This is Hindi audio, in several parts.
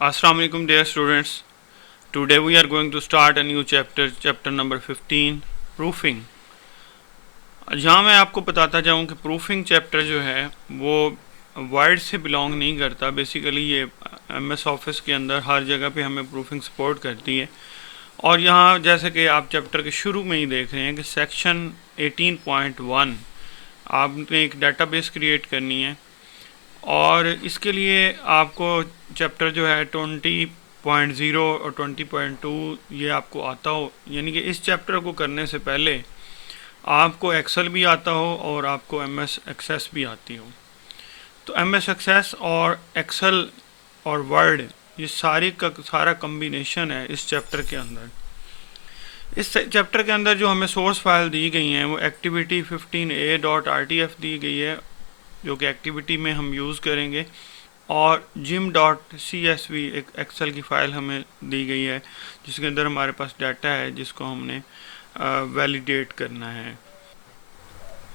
Assalamu alaikum dear students. Today we are going to start a new chapter number 15, proofing. जहाँ मैं आपको बताता जाऊँ कि प्रूफिंग चैप्टर जो है वो वर्ड से बिलोंग नहीं करता। बेसिकली ये MS ऑफिस के अंदर हर जगह पे हमें प्रूफिंग सपोर्ट करती है। और यहाँ जैसे कि आप चैप्टर के शुरू में ही देख रहे हैं कि सेक्शन 18.1 आपने एक डेटाबेस क्रिएट करनी है, और इसके लिए आपको चैप्टर जो है 20.0 और 20.2 ये आपको आता हो, यानी कि इस चैप्टर को करने से पहले आपको एक्सेल भी आता हो और आपको MS एक्सेस भी आती हो। तो MS एक्सेस और एक्सेल और वर्ड ये सारा कम्बिनेशन है इस चैप्टर के अंदर। इस चैप्टर के अंदर जो हमें सोर्स फाइल दी गई हैं वो activity15a.rtf दी गई है, जो कि एक्टिविटी में हम यूज़ करेंगे, और gim.csv एक एक्सेल की फ़ाइल हमें दी गई है जिसके अंदर हमारे पास डाटा है जिसको हमने वैलिडेट करना है।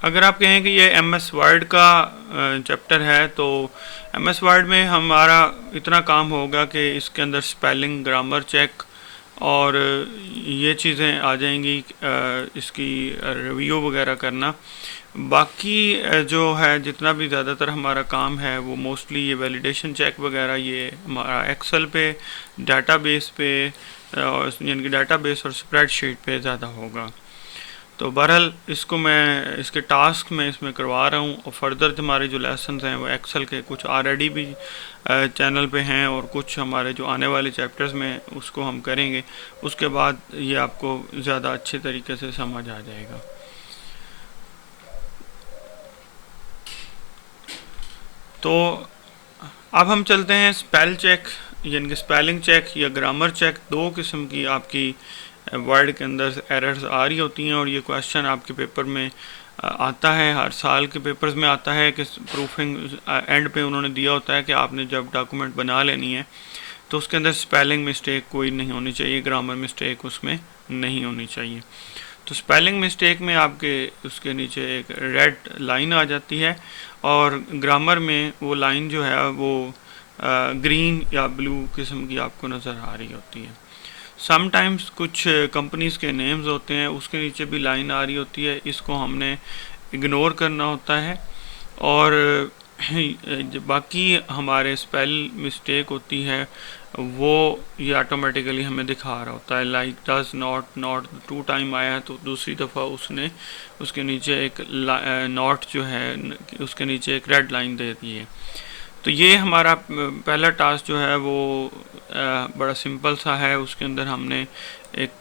अगर आप कहें कि ये MS वर्ड का चैप्टर है तो MS वर्ड में हमारा इतना काम होगा कि इसके अंदर स्पेलिंग, ग्रामर चेक और ये चीज़ें आ जाएंगी, इसकी रिव्यू वगैरह करना। बाकी जो है जितना भी ज़्यादातर हमारा काम है वो मोस्टली ये वैलिडेशन चेक वगैरह ये हमारा एक्सेल पे, डाटाबेस पे, यानी कि डाटाबेस और स्प्रेडशीट पे ज़्यादा होगा। तो बहरहाल इसको मैं इसके टास्क में इसमें करवा रहा हूँ, और फर्दर हमारे जो लेसन्स हैं वो एक्सेल के कुछ ऑलरेडी भी चैनल पे हैं और कुछ हमारे जो आने वाले चैप्टर्स में उसको हम करेंगे। उसके बाद ये आपको ज़्यादा अच्छे तरीके से समझ आ जाएगा। तो अब हम चलते हैं स्पेल चेक, यानी कि स्पेलिंग चेक या ग्रामर चेक। दो किस्म की आपकी वर्ड के अंदर एरर्स आ रही होती हैं, और ये क्वेश्चन आपके पेपर में आता है, हर साल के पेपर्स में आता है कि प्रूफिंग एंड पे उन्होंने दिया होता है कि आपने जब डॉक्यूमेंट बना लेनी है तो उसके अंदर स्पेलिंग मिस्टेक कोई नहीं होनी चाहिए, ग्रामर मिस्टेक उसमें नहीं होनी चाहिए। तो स्पेलिंग मिस्टेक में आपके उसके नीचे एक रेड लाइन आ जाती है, और ग्रामर में वो लाइन जो है वो ग्रीन या ब्लू किस्म की आपको नज़र आ रही होती है। समटाइम्स कुछ कंपनीज़ के नेम्स होते हैं उसके नीचे भी लाइन आ रही होती है, इसको हमने इग्नोर करना होता है। और बाकी हमारे स्पेल मिस्टेक होती है वो ये ऑटोमेटिकली हमें दिखा रहा होता है, लाइक डज नॉट 2 टाइम आया है तो दूसरी दफ़ा उसने उसके नीचे एक नॉट जो है उसके नीचे एक रेड लाइन दे दी है। तो ये हमारा पहला टास्क जो है वो बड़ा सिंपल सा है। उसके अंदर हमने एक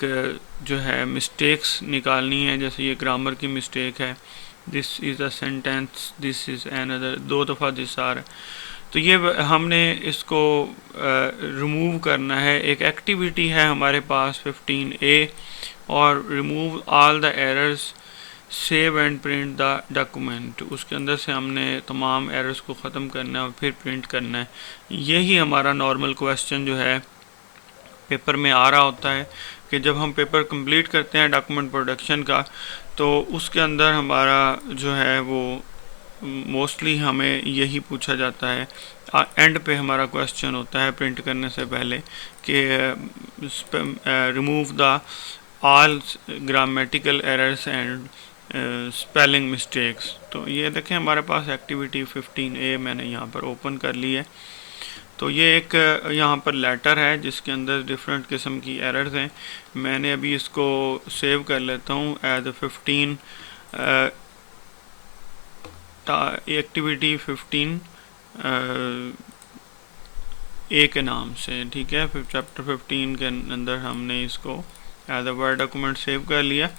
जो है मिस्टेक्स निकालनी है, जैसे ये ग्रामर की मिस्टेक है, this is a sentence, this is another, 2 दफ़ा दिस आ रहा है, तो ये हमने इसको रिमूव करना है। एक एक्टिविटी है हमारे पास 15A, और remove all the errors, save and print the document, उसके अंदर से हमने तमाम एरर्स को ख़त्म करना है और फिर प्रिंट करना है। यही हमारा नॉर्मल क्वेश्चन जो है पेपर में आ रहा होता है कि जब हम पेपर कंप्लीट करते हैं डॉक्यूमेंट प्रोडक्शन का, तो उसके अंदर हमारा जो है वो मोस्टली हमें यही पूछा जाता है। एंड पे हमारा क्वेश्चन होता है प्रिंट करने से पहले कि remove the all grammatical errors and spelling mistakes. तो ये देखें हमारे पास एक्टिविटी 15A मैंने यहाँ पर ओपन कर ली है। तो ये एक यहाँ पर लेटर है जिसके अंदर डिफरेंट किस्म की एरर्स हैं। मैंने अभी इसको सेव कर लेता हूँ एज 15 एक्टिविटी 15A के नाम से, ठीक है। फिर चैप्टर 15 के अंदर हमने इसको as a word document save कर लिया।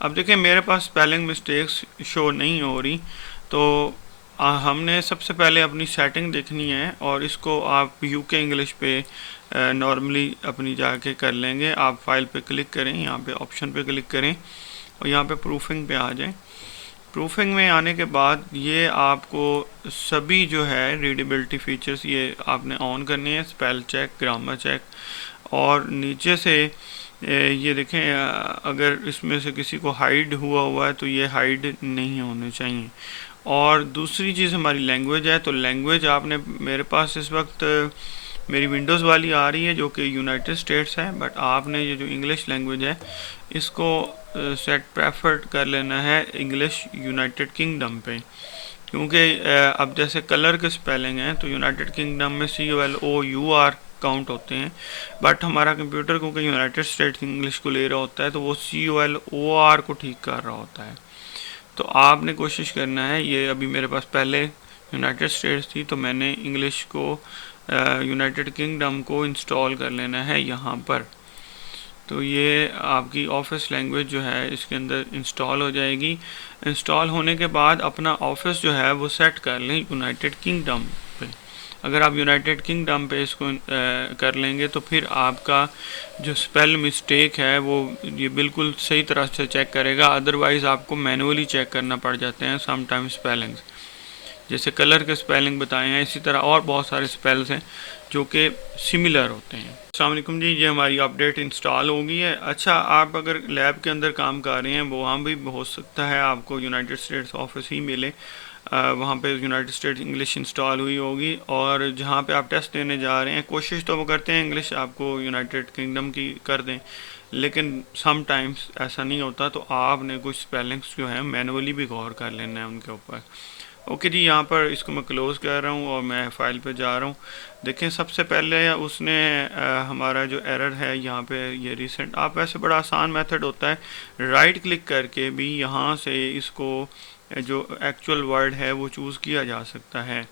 अब देखें मेरे पास स्पेलिंग मिस्टेक्स शो नहीं हो रही, तो हमने सबसे पहले अपनी सेटिंग देखनी है, और इसको आप UK इंग्लिश पे नॉर्मली अपनी जाके कर लेंगे। आप फाइल पे क्लिक करें, यहाँ पे ऑप्शन पे क्लिक करें और यहाँ पे प्रूफिंग पे आ जाएं। प्रूफिंग में आने के बाद ये आपको सभी जो है रीडेबिलिटी फीचर्स ये आपने ऑन करनी है, स्पेल चेक, ग्रामर चेक, और नीचे से ये देखें अगर इसमें से किसी को हाइड हुआ है तो ये हाइड नहीं होने चाहिए। और दूसरी चीज़ हमारी लैंग्वेज है, तो लैंग्वेज आपने, मेरे पास इस वक्त मेरी विंडोज़ वाली आ रही है जो कि यूनाइटेड स्टेट्स है, बट आपने ये जो इंग्लिश लैंग्वेज है इसको सेट प्रेफर्ड कर लेना है इंग्लिश यूनाइटेड किंगडम पे, क्योंकि अब जैसे कलर के स्पेलिंग हैं तो यूनाइटेड किंगडम में COLOUR काउंट होते हैं, बट हमारा कंप्यूटर क्योंकि यूनाइटेड स्टेट्स इंग्लिश को ले रहा होता है तो वो COLOR को ठीक कर रहा होता है। तो आपने कोशिश करना है, ये अभी मेरे पास पहले यूनाइटेड स्टेट्स थी तो मैंने इंग्लिश को यूनाइटेड किंगडम को इंस्टॉल कर लेना है यहाँ पर। तो ये आपकी ऑफिस लैंग्वेज जो है इसके अंदर इंस्टॉल हो जाएगी। इंस्टॉल होने के बाद अपना ऑफिस जो है वो सेट कर लें यूनाइटेड किंगडम पे। अगर आप यूनाइटेड किंगडम पे इसको कर लेंगे तो फिर आपका जो स्पेल मिस्टेक है वो ये बिल्कुल सही तरह से चेक करेगा, अदरवाइज़ आपको मैनुअली चेक करना पड़ जाते हैं समटाइम स्पेलिंग्स। जैसे कलर के स्पेलिंग बताए हैं, इसी तरह और बहुत सारे स्पेल्स हैं जो कि सिमिलर होते हैं। अस्सलाम वालेकुम जी, ये हमारी अपडेट इंस्टॉल हो गई है। अच्छा, आप अगर लैब के अंदर काम कर रहे हैं वहाँ भी हो सकता है आपको यूनाइटेड स्टेट्स ऑफिस ही मिले, वहाँ पे यूनाइटेड स्टेट्स इंग्लिश इंस्टॉल हुई होगी, और जहाँ पे आप टेस्ट देने जा रहे हैं कोशिश तो वो करते हैं इंग्लिश आपको यूनाइटेड किंगडम की कर दें, लेकिन सम टाइम्स ऐसा नहीं होता, तो आपने कुछ स्पेलिंग्स जो हैं मैनुअली भी गौर कर लेना है उनके ऊपर। ओके जी, यहाँ पर इसको मैं क्लोज़ कर रहा हूँ और मैं फ़ाइल पे जा रहा हूँ। देखें, सबसे पहले उसने हमारा जो एरर है यहाँ पे ये रिसेंट, आप वैसे बड़ा आसान मेथड होता है, राइट क्लिक करके भी यहाँ से इसको जो एक्चुअल वर्ड है वो चूज़ किया जा सकता है।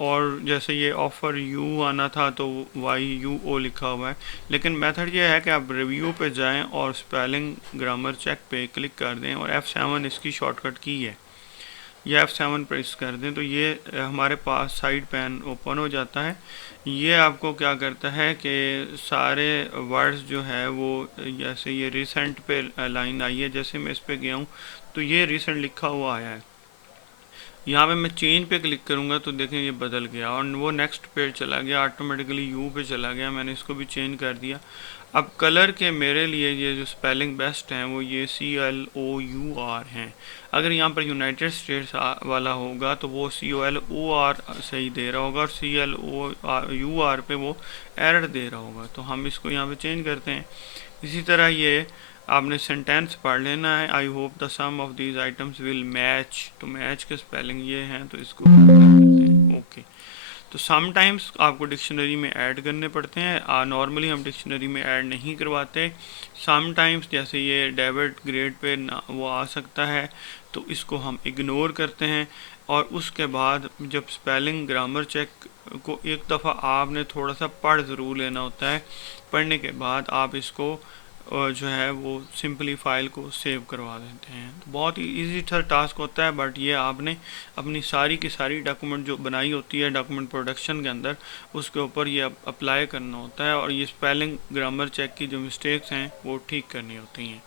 और जैसे ये ऑफ़र यू आना था तो YUO लिखा हुआ है, लेकिन मेथड ये है कि आप रिव्यू पे जाएं और स्पेलिंग ग्रामर चेक पे क्लिक कर दें और F7 इसकी शॉर्टकट की है, ये F7 प्रेस कर दें तो ये हमारे पास साइड पैन ओपन हो जाता है। ये आपको क्या करता है कि सारे वर्ड्स जो है वो, जैसे ये रिसेंट पे लाइन आई है, जैसे मैं इस पे गया हूँ तो ये रिसेंट लिखा हुआ आया है। यहाँ पे मैं चेंज पे क्लिक करूँगा तो देखें ये बदल गया और वो नेक्स्ट पे चला गया, ऑटोमेटिकली यू पे चला गया। मैंने इसको भी चेंज कर दिया। अब कलर के मेरे लिए ये जो स्पेलिंग बेस्ट हैं वो ये CLOUR हैं। अगर यहाँ पर यूनाइटेड स्टेट्स वाला होगा तो वो COLOR सही दे रहा होगा और CLOUR पे वो एरर दे रहा होगा। तो हम इसको यहाँ पे चेंज करते हैं। इसी तरह ये आपने सेंटेंस पढ़ लेना है, I hope the sum of these items will match. तो मैच के स्पेलिंग ये हैं तो इसको कर देते हैं ओके। तो समटाइम्स आपको डिक्शनरी में ऐड करने पड़ते हैं, नॉर्मली हम डिक्शनरी में ऐड नहीं करवाते। समटाइम्स जैसे ये डेविड ग्रेड पे ना वो आ सकता है तो इसको हम इग्नोर करते हैं। और उसके बाद जब स्पेलिंग ग्रामर चेक को एक दफ़ा आपने थोड़ा सा पढ़ ज़रूर लेना होता है, पढ़ने के बाद आप इसको जो है वो सिंपली फ़ाइल को सेव करवा देते हैं। तो बहुत ही ईजी सा टास्क होता है, बट ये आपने अपनी सारी की सारी डॉक्यूमेंट जो बनाई होती है डॉक्यूमेंट प्रोडक्शन के अंदर, उसके ऊपर ये अप्लाई करना होता है और ये स्पेलिंग ग्रामर चेक की जो मिस्टेक्स हैं वो ठीक करनी होती हैं।